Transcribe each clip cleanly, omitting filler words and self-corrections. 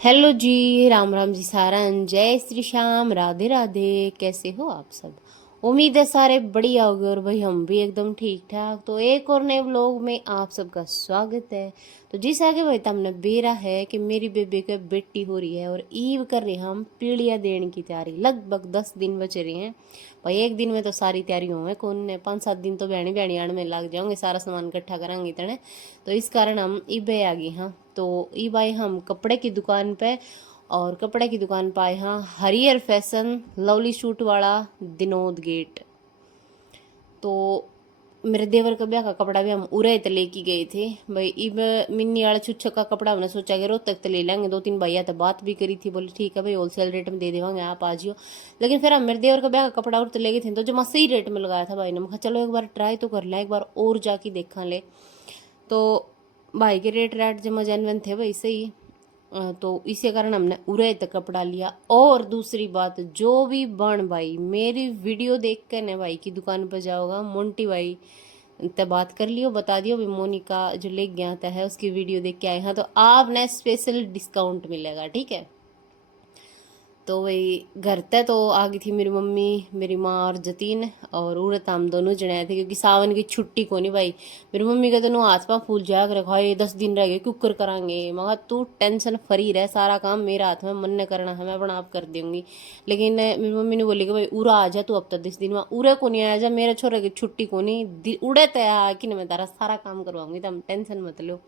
Hello जी, राम राम जी सारन, जय श्री श्याम, राधे राधे। कैसे हो आप सब? उम्मीद है सारे बढ़िया होगे और भाई हम भी एकदम ठीक ठाक। तो एक और नए व्लॉग में आप सबका स्वागत है। तो जिस आगे भाई हमने बेरा है कि मेरी बेबी की बेटी हो रही है और ईव कर रहे हैं हम पीढ़िया देने की तैयारी। लगभग 10 दिन बचे रहे हैं भाई। एक दिन में तो सारी तैयारी होंगे, कौन ने 5-7 दिन तो बहनी बहनी आने में लग जाओगे, सारा सामान इकट्ठा करेंगे इतने। तो इस कारण हम ईबे आ गए। हाँ, तो ई भाई हम कपड़े की दुकान पे, और कपड़े की दुकान पाए हाँ हरियर फैशन लवली शूट वाला दिनोद गेट। तो मेरे देवर का ब्याह का कपड़ा भी हम उरे ते लेके गए थे भाई। इब मिन्नी वाला छुच्छा का कपड़ा हमने सोचा कि रोहतक ते ले लेंगे। 2-3 भैया तो बात भी करी थी, बोले ठीक है भाई होलसेल रेट में दे देवांगे, आप आ जियो। लेकिन फिर हम मेरे देवर का ब्याह का कपड़ा और तो ले गए थे, तो जो मैं सही रेट में लगाया था भाई ने, मैं चलो एक बार ट्राई तो कर ले, एक बार और जाके देखा ले। तो भाई के रेट राट जमा जेनवन थे भाई सही। तो इसी कारण हमने उरे तक कपड़ा लिया। और दूसरी बात, जो भी बन भाई मेरी वीडियो देख कर ने भाई की दुकान पर जाओगा, मोंटी भाई ते बात कर लियो, बता दियो भी मोनिका जो ले गया था है उसकी वीडियो देख के आए हैं, तो आपने स्पेशल डिस्काउंट मिलेगा, ठीक है। तो वही घर ते तो आ गई थी मेरी मम्मी, मेरी माँ और जतीन, और उड़त हम दोनों जने आए थे क्योंकि सावन की छुट्टी को नहीं भाई। मेरी मम्मी कहते नो हाथ पा फूल जाया कर रखा है, 10 दिन रह गए कुकर करांगे। मगर तू टेंशन फ्री रह, सारा काम मेरा हाथ में, मन ने करना है मैं अपना आप कर दूंगी। लेकिन मेरी मम्मी ने बोली कि भाई उरा आ जा तू, अब तक 10 दिन में उरे को नहीं आया जा, मेरे छोरे की छुट्टी को नहीं उड़े तय कि मैं तारा सारा काम करवाऊंगी, तुम टेंशन मत लो।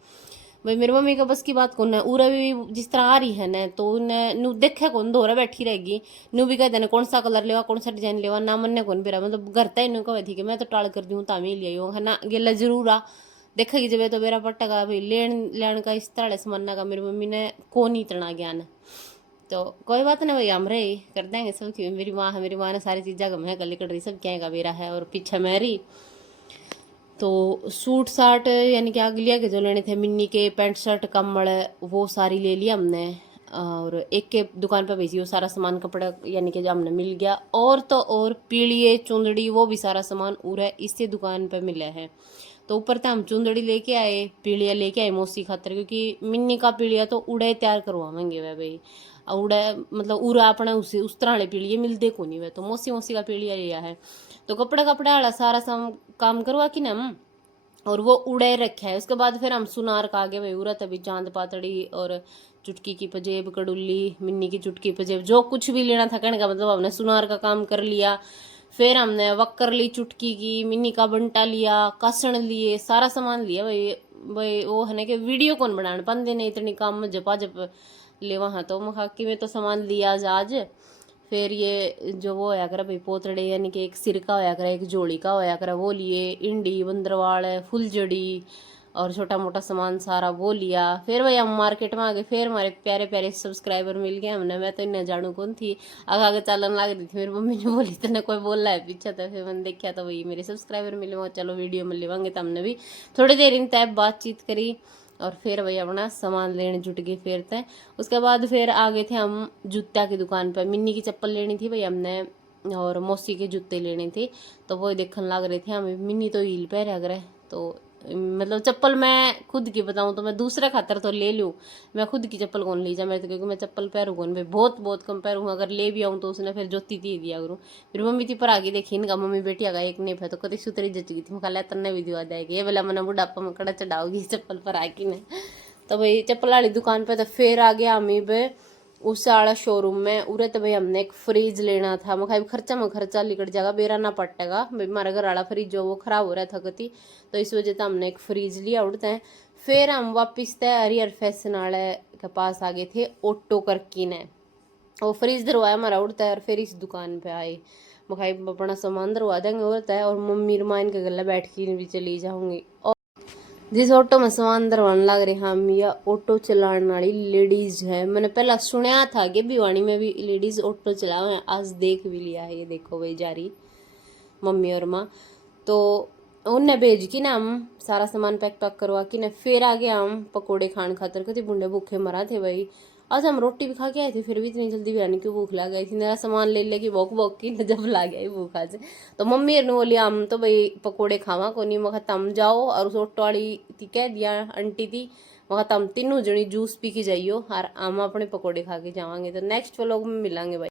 भाई मेरी मम्मी का बस की बात कौन है, उरा भी जिस तरह आ रही है ना, तो उन्हें नु देखे कौन दोहरा बैठी रहेगी। नु भी कहते ना कौन सा कलर लेवा, कौन सा डिजाइन लेवा, ना मन ने कौन पेरा, मतलब घर तय नु कहे थी कि मैं तो टाल कर दूँ तामी ले आई है ना, गेला जरूर आ देखेगी जब तो मेरा पट्टा भाई लेन लेन का इस तरह सामान का मेरी मम्मी ने कौन ही इतना ज्ञान। तो कोई बात नहीं भाई, हम रहे कर देंगे सब। मेरी माँ है, मेरी माँ ने सारी चीज़ें का मैं गली कर रही, सब क्या का मेरा है, और पीछे मेरी। तो सूट साट यानी कि आग लिया के जो लेने थे मिन्नी के, पैंट शर्ट कम्बल, वो सारी ले लिया हमने। और एक के दुकान पर भेजी वो सारा सामान कपड़ा यानी कि जो हमने मिल गया। और तो और पीलिए चुंदड़ी वो भी सारा सामान उरा इसी दुकान पर मिला है। तो ऊपर से हम चुंदड़ी लेके आए, पीलिया लेके आए मौसी खातर, क्योंकि मिन्नी का पीलिया तो उड़े तैयार करवाएंगे वह भाई। उड़े मतलब उरा अपना उस तरह वाले पीलिए मिलते को नहीं, वह तो मौसी मौसी का पीलिया लिया है। तो कपड़ा कपड़ा वाला सारा काम करवा कि ना हम, और वो उड़े रखे है। उसके बाद फिर हम सुनार का आगे भाई उरा तभी चांद पातड़ी और चुटकी की पजेब, कड़ुल्ली, मिन्नी की चुटकी पजेब, जो कुछ भी लेना था कहने का मतलब हमने सुनार का काम कर लिया। फिर हमने वक्कर ली चुटकी की, मिन्नी का बंटा लिया, कासण लिए, सारा सामान लिया भाई। भाई वो है ना कि वीडियो कौन बनाने पाते नहीं इतनी काम में जपा जप ले वहाँ, तो मखाकी में तो सामान लिया आज। फिर ये जो वो होया करे भाई पोतड़े यानी कि एक सिरका होया करे, एक जोड़ी का होया करे, वो लिए, इंडी बंदरवाल फुलझड़ी और छोटा मोटा सामान सारा वो लिया। फिर भाई हम मार्केट में आ गए, फिर हमारे प्यारे प्यारे सब्सक्राइबर मिल गए हमने। मैं तो इन्हें जानू कौन थी, आगे आगे चलन लग रही थी, मेरी मम्मी ने बोली तेने कोई बोल रहा है पीछे, तो फिर मैंने देखा तो वही मेरे सब्सक्राइबर मिले, वो चलो वीडियो में लेवांगे। तो हमने भी थोड़ी देर इन तैप बातचीत करी और फिर वही अपना सामान लेने जुट गए फिर तय। उसके बाद फिर आ गए थे हम जूता की दुकान पर, मिन्नी की चप्पल लेनी थी भाई हमने, और मौसी के जूते लेने थे। तो वो देखने लग रहे थे हमें, मिन्नी तो हील पहन करे, तो मतलब चप्पल मैं खुद की बताऊं तो मैं दूसरे खातर तो ले लूँ, मैं खुद की चप्पल कौन ली जा मेरे तो, क्योंकि मैं चप्पल पैरूँ कौन भाई, बहुत बहुत कम पैरूँ, अगर ले भी आऊँ तो उसने फिर जोती दी दिया करूँ। फिर मम्मी थी पर आगे देखी इनका मम्मी बेटी आगा एक नहीं है तो कभी सुतरी जच गई थी, मैं कहा तन्ने भी दिवा देगी ये वाला मैंने बुढ़ापा में कड़ा चढ़ाओगी चप्पल पर आके ने। तो भाई चप्पल वाली दुकान पे तो फिर आ गया हमें भाई उस वाला शोरूम में। उरे तो भाई हमने एक फ्रिज लेना था, मैं खर्चा में खर्चा निकट जाएगा, बेरा ना पटेगा भाई, हमारे घर वाला फ्रिज जो वो खराब हो रहा था गति, तो इस वजह से हमने एक फ्रिज लिया उड़ते हैं। फिर हम वापिस थे हरियर फैशन वाले के पास आ गए थे, ऑटो करकी ने वो फ्रिज दरवाया हमारा उड़ता है। और फिर इस दुकान पे आए, मैं अपना सामान दरवा देंगे उड़ता है, और मम्मी रमाइन के गले बैठ के भी चली जाऊंगी। जिस ऑटो में सामान दरवाने लग रहे हम, या ऑटो चलाने वाली लेडीज है, मैंने पहला सुना था कि भिवानी में भी लेडीज ऑटो चलाओ, आज देख भी लिया है, ये देखो भाई जा रही मम्मी और माँ। तो उनने भेज की ना हम सारा सामान पैक पैक करवा के ना फिर आ गया हम पकोड़े खान खातर, कति बुंडे भूखे मरा थे भाई। आज हम रोटी भी खा के आए थे, फिर भी इतनी जल्दी बिरयानी क्यों भूख लग गई थी, मेरा सामान ले लेके भोक भोक की न जब ला गया भूख आज। तो मम्मी ने बोली हम तो भाई पकोड़े खावा को नहीं, मैं तम जाओ, और उस ऑटो वाली थी कह दिया आंटी थी, वहाँ तो हम तीनों जनी जूस पी के जाइयो और हम अपने पकौड़े खा के जावांगे। तो नेक्स्ट व्लॉग में मिलांगे भाई।